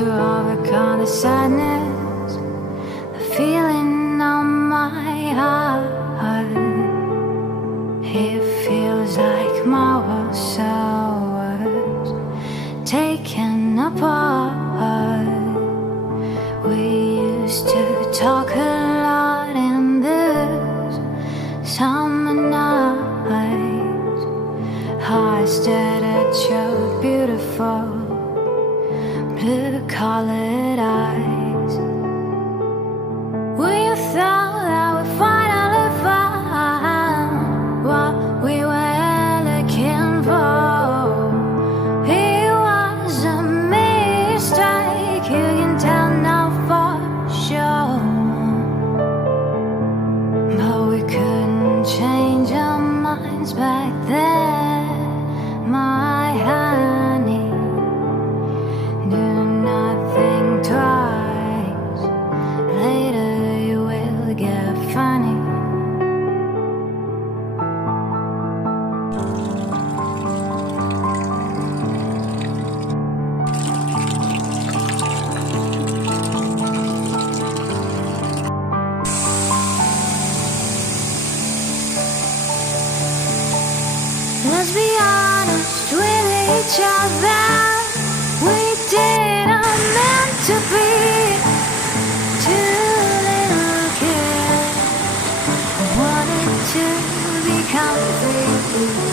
to overcome the sadness, the feeling on my heart. It feels like my world was taken apart. We used to talk a lot in this summer night. I stared at your beautiful blue-colored eyes. We thought that we finally found what we were looking for. It was a mistake, you can tell now for sure. But we couldn't change our minds back then, my honey. Do not think twice, later you will get funny. Let's be honest with each other. We didn't meant to be two little kids. Wanted to become free.